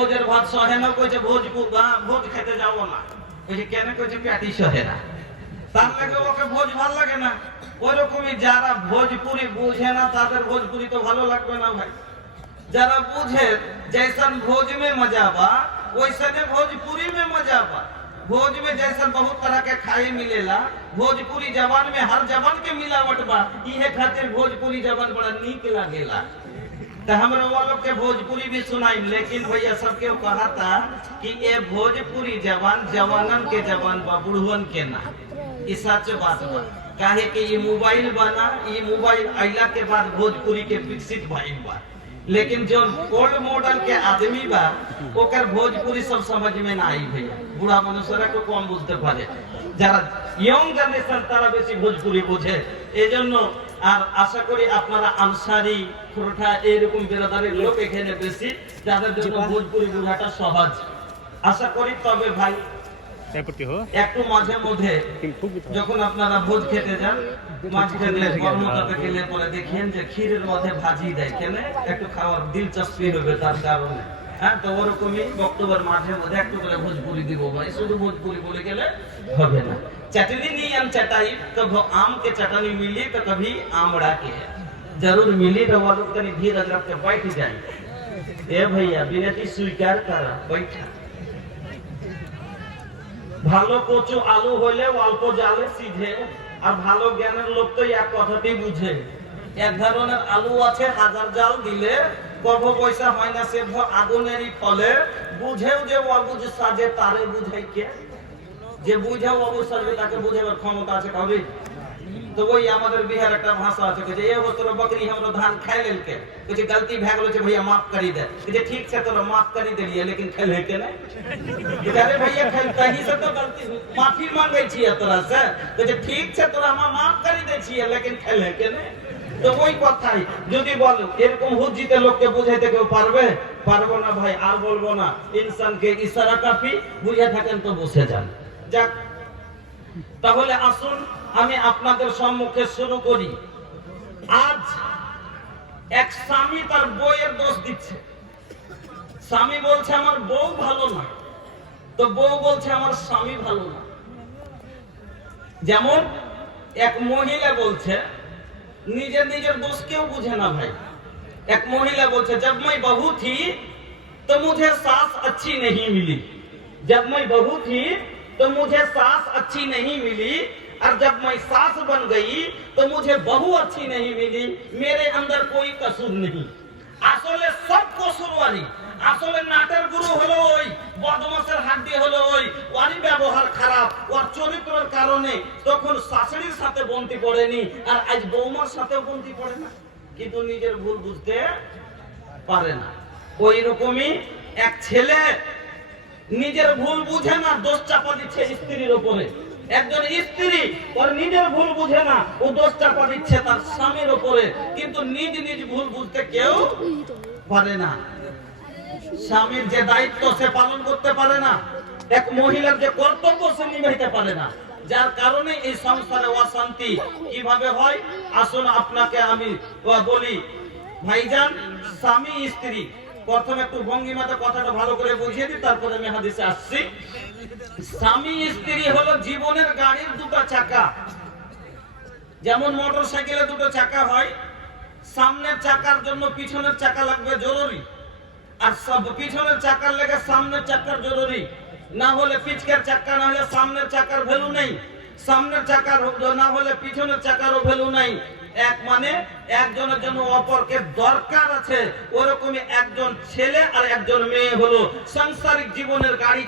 ভোজের ভাত সহে না, কইছে ভোজ খেতে যাবো না। কইছে কেন? কইছে পেটি সহে না। তার লাগে ওকে ভোজ ভাল লাগে না। ওইরকমই যারা ভোজপুরি বুঝে না তাদের ভোজপুরি তো ভালো লাগবে না ভাই। যারা বুझे जैसन भोज में मजा बा वैसने भोजपुरी में मजा बा। भोज में जैसन बहुत तरह के खाए मिलेला, भोजपुरी जबान में हर जबान के मिलावट बा। इहे खातिर भोजपुरी जबान बड़ा नीक लागेला। तो हमरा वालों के भोजपुरी भी सुनाई, लेकिन भैया सबके कहा था कि ये भोजपुरी जबान जवानन के जबान बा, बुढ़वन के ना। ई सच बात बा। काहे कि ये मोबाइल बना, ये मोबाइल आइला के बाद भोजपुरी के विकसित भइल बा। लेकिन जो ओल्ड मॉडल के आदमी बा ओकर भोजपुरी सब समझ में ना आई भैया। बुढ़ा मनुष्यरा को कम बुझते पारे, যারা ইয়ং জেনারেশন তারা বেশি ভোজপুরি বোঝে। এজন্য আর আশা করি আপনারা আনসারি খোরঠা এরকম বিরাদারের লোক এখানে বেশি, যাদের জন্য ভোজপুরি বোঝাটা সহজ আশা করি। তবে ভাই একটু মাঝে মধ্যে যখন আপনারা ভোজ খেতে যান, মাছ খেলে কর্মটাতে গেলে পরে দেখেন যে ক্ষীরের মধ্যে ভাজি দেয়, কেন? একটু খাওয়ার দিলচস্পি হবে তার কারণে। হ্যাঁ, তো ওরকমই বক্তব্যের মাঝে মধ্যে একটু করে ভোজপুরি দিব ভাই। শুধু ভোজপুরি বলে গেলে হবে না। चटनी नहीं हम चटाई तो आम के चटनी मिली तो कभी आमड़ा के जरूर मिली। तो वो लोग तनी धीरज रख के बैठ जाए। ए भैया विनती स्वीकार कर बैठा। ভালো কচু আলু হইলে অল্প জালে সিঝে, আর ভালো জ্ঞানের লোক তো এক কথাটি বুঝে। এক ধরনের আলু আছে হাজার জাল দিলে কর্ম পয়সা হয় না, সে আগুনেরই ফলে। বুঝেও যে অবুঝ সাজে তারে বুঝাই কে? যে বুঝেও অবুঝ সাজবে তাকে বুঝাবার ক্ষমতা আছে কাউরি? তো ওই আমাদের বিহার একটা ভাষা আছে যে এ हो तोरा बकरी हमरो धान खाय लेलके, कुछ गलती भए गेलो छे भैया माफ करी दे। जे ठीक से तोरा माफ करी देलिए, लेकिन खेले के नहीं। अरे भैया खेल कहीं से तो गलती माफी मांगे छिए तोरा से, तो जे ठीक से तोरा हम माफ करी दे छिए, लेकिन खेले के नहीं। তো ওই কথাই যদি বলো এরকম হুজ্জিতে লোককে বুঝাইতে কেউ পারবে? পারবো না ভাই, আর বলবো না। ইনসানকে ইশারা কাফি, বুঝে থাকেন তো বসে যান। যাক, তাহলে আসুন আমি আপনাদের সম্মুখে শুরু করি। আজ এক স্বামী তার বউয়ের দোষ দিচ্ছে। স্বামী বলছে আমার বউ ভালো না, তো বউ বলছে আমার স্বামী ভালো না। যেমন এক মহিলা বলছে, নিজের নিজের দোষ কেউ বুঝে না ভাই। এক মহিলা বলছে जब मैं बहू थी तो मुझे सास अच्छी नहीं मिली, जब मैं बहू थी तो मुझे सास अच्छी नहीं मिली, और जब मैं सास बन गई तो मुझे बहू अच्छी नहीं मिली। मेरे अंदर कोई कसूर नहीं। আসলে সব কসুরওয়ারি। আসলে নাটের গুরু হলো ওই, বদমাশের হাড্ডি হলো ওই, ওয়ারি ব্যবহার খারাপ, ওর চরিত্রের কারণে তখন শাশুড়ির সাথে বন্তি পড়েনি, আর আজ বৌমার সাথেও বন্তি পড়ে না, কিন্তু নিজের ভুল বুঝতে পারে না। ওই রকমই এক ছেলে নিজের ভুল বুঝে না, দোষ চাপা দিচ্ছে স্ত্রীর উপরে। একজন স্ত্রী ওর নিজের ভুল বুঝে না, ও দোষ চাপা দিচ্ছে তার স্বামীর উপরে, কিন্তু নিজ নিজ ভুল বুঝতে কেউ পারে না। স্বামীর যে দায়িত্ব সে পালন করতে পারে না, এক মহিলার যে কর্তব্য সে নিভাইতে পারে না, যার কারণে এই সংসারে অশান্তি কিভাবে হয়। আসুন আপনাকে আমি বলি ভাইজান, স্বামী স্ত্রী, প্রথমে একটু ভঙ্গিমাতে কথাটা ভালো করে বুঝিয়ে দিই, তারপরে আমি হাদিসে আসছি। স্বামী স্ত্রী হলো জীবনের গাড়ির দুটো চাকা। যেমন মোটর সাইকেলে দুটো চাকা হয়, সামনের চাকার জন্য পিছনের চাকা লাগবে জরুরি, আর সব পিছনের চাকার লেগে সামনের চাকার জরুরি। না হলে পিছকের চাকা না হলে সামনের চাকার ভ্যালু নেই, সামনের চাকার না হলে পিছনের চাকারও ভ্যালু নেই। এক মানে একজনের জন্য অপরকে দরকার আছে। ওরকমই একজন ছেলে আর একজন মেয়ে হলো সাংসারিক জীবনের গাড়ি